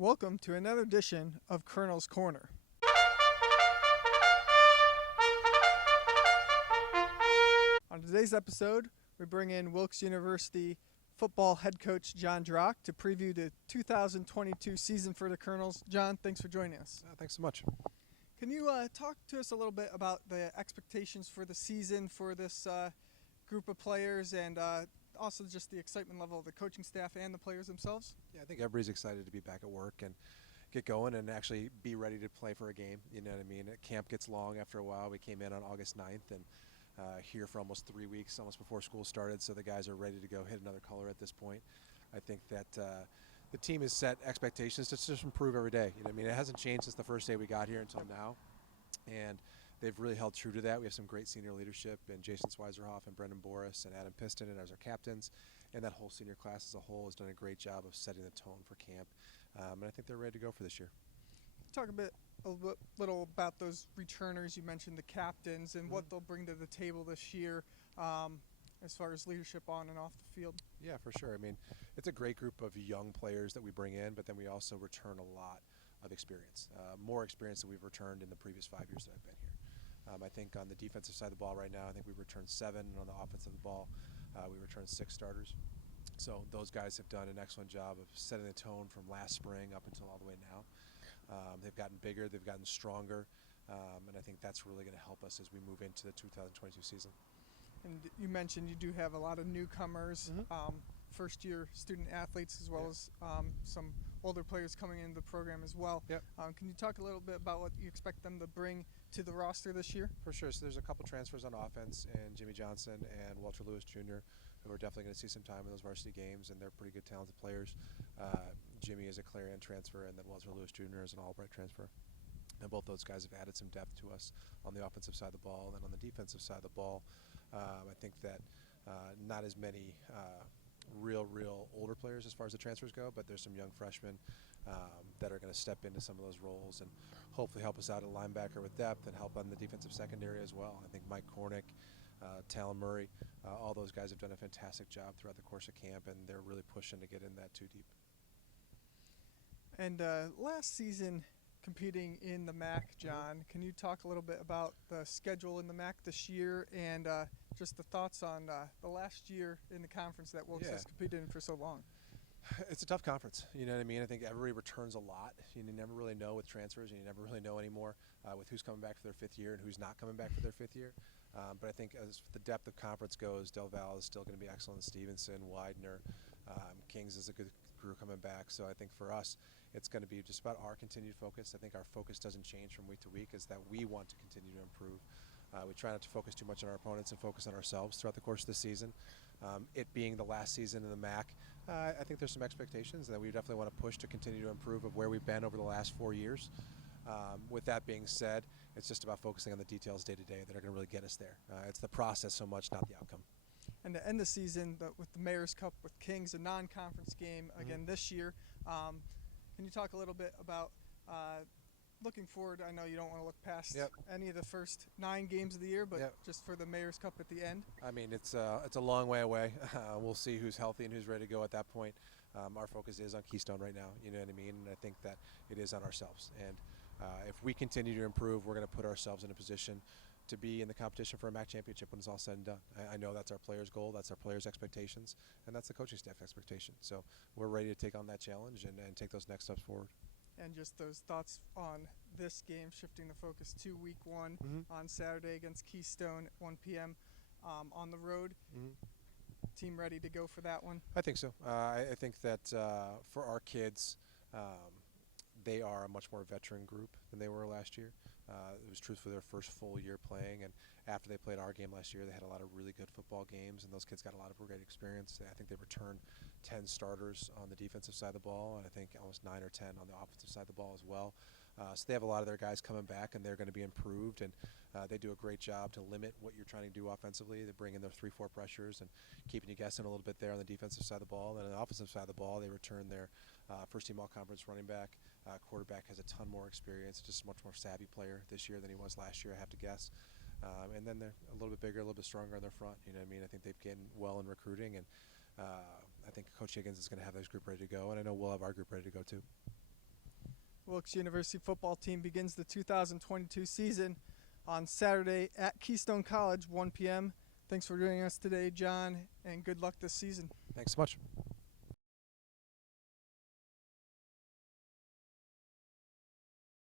Welcome to another edition of Colonel's Corner. On today's episode, we bring in Wilkes University football head coach Jon Drach to preview the 2022 season for the Colonels. Jon, thanks for joining us. Thanks so much. Can you talk to us a little bit about the expectations for the season for this group of players and also just the excitement level of the coaching staff and the players themselves? Yeah, I think everybody's excited to be back at work and get going and actually be ready to play for a game. You know what I mean? Camp gets long after a while. We came in on August 9th and here for almost 3 weeks, almost before school started, so the guys are ready to go hit another color at this point. I think that the team has set expectations to just improve every day. You know what I mean? It hasn't changed since the first day we got here until now, and they've really held true to that. We have some great senior leadership in Jason Sweiserhoff and Brendan Boris and Adam Piston as our captains, and that whole senior class as a whole has done a great job of setting the tone for camp, and I think they're ready to go for this year. Talk a little about those returners. You mentioned the captains and what they'll bring to the table this year as far as leadership on and off the field. Yeah, for sure. I mean, it's a great group of young players that we bring in, but then we also return a lot of experience, more experience than we've returned in the previous 5 years that I've been here. I think on the defensive side of the ball right now, I think we returned 7, and on the offensive ball, we returned 6 starters. So those guys have done an excellent job of setting the tone from last spring up until all the way now. They've gotten bigger, they've gotten stronger, and I think that's really going to help us as we move into the 2022 season. And you mentioned you do have a lot of newcomers, first-year student athletes, as well as some older players coming into the program as well. Yep. Can you talk a little bit about what you expect them to bring to the roster this year? For sure. So there's a couple transfers on offense, and Jimmy Johnson and Walter Lewis Jr., who are definitely going to see some time in those varsity games, and they're pretty good, talented players. Jimmy is a Clarion transfer, and then Walter Lewis Jr. is an Albright transfer. And both those guys have added some depth to us on the offensive side of the ball. And then on the defensive side of the ball, I think that not as many real older players as far as the transfers go, but there's some young freshmen that are going to step into some of those roles and hopefully help us out at linebacker with depth and help on the defensive secondary as well. I think Mike Cornick, Talon Murray, all those guys have done a fantastic job throughout the course of camp, and they're really pushing to get in that too deep. And last season, competing in the MAC, Jon, can you talk a little bit about the schedule in the MAC this year and just the thoughts on the last year in the conference that Wilkes has competed in for so long? It's a tough conference, you know what I mean? I think everybody returns a lot. You never really know with transfers, and you never really know anymore with who's coming back for their 5th year and who's not coming back for their 5th year. But I think as the depth of conference goes, Del Valle is still going to be excellent. Stevenson, Widener, Kings is a good crew coming back. So I think for us, it's going to be just about our continued focus. I think our focus doesn't change from week to week, is that we want to continue to improve. We try not to focus too much on our opponents and focus on ourselves throughout the course of the season. It being the last season in the MAC, I think there's some expectations that we definitely want to push to continue to improve of where we've been over the last 4 years. With that being said, it's just about focusing on the details day to day that are going to really get us there. It's the process so much, not the outcome. And to end the season with the Mayor's Cup with Kings, a non-conference game again this year. Can you talk a little bit about looking forward? I know you don't want to look past any of the first 9 games of the year, but just for the Mayor's Cup at the end. I mean, it's a long way away. We'll see who's healthy and who's ready to go at that point. Our focus is on Keystone right now, you know what I mean? And I think that it is on ourselves. And if we continue to improve, we're going to put ourselves in a position to be in the competition for a MAC championship when it's all said and done. I know that's our players' goal, that's our players' expectations, and that's the coaching staff expectation. So we're ready to take on that challenge and take those next steps forward. And just those thoughts on this game, shifting the focus to week 1 on Saturday against Keystone at 1 p.m. On the road. Team ready to go for that one? I think so. I think that for our kids, they are a much more veteran group than they were last year. It was truthfully their first full year playing, and after they played our game last year, they had a lot of really good football games, and those kids got a lot of great experience. I think they returned 10 starters on the defensive side of the ball, and I think almost 9 or 10 on the offensive side of the ball as well. So they have a lot of their guys coming back, and they're going to be improved, and they do a great job to limit what you're trying to do offensively. They bring in their 3-4 pressures and keeping you guessing a little bit there on the defensive side of the ball. And on the offensive side of the ball, they return their first-team all-conference running back. Quarterback has a ton more experience, just a much more savvy player this year than he was last year, I have to guess. And then they're a little bit bigger, a little bit stronger on their front. You know what I mean? I think they've gotten well in recruiting, and I think Coach Higgins is going to have his group ready to go, and I know we'll have our group ready to go too. Wilkes University football team begins the 2022 season on Saturday at Keystone College, 1 p.m. Thanks for joining us today, Jon, and good luck this season. Thanks so much.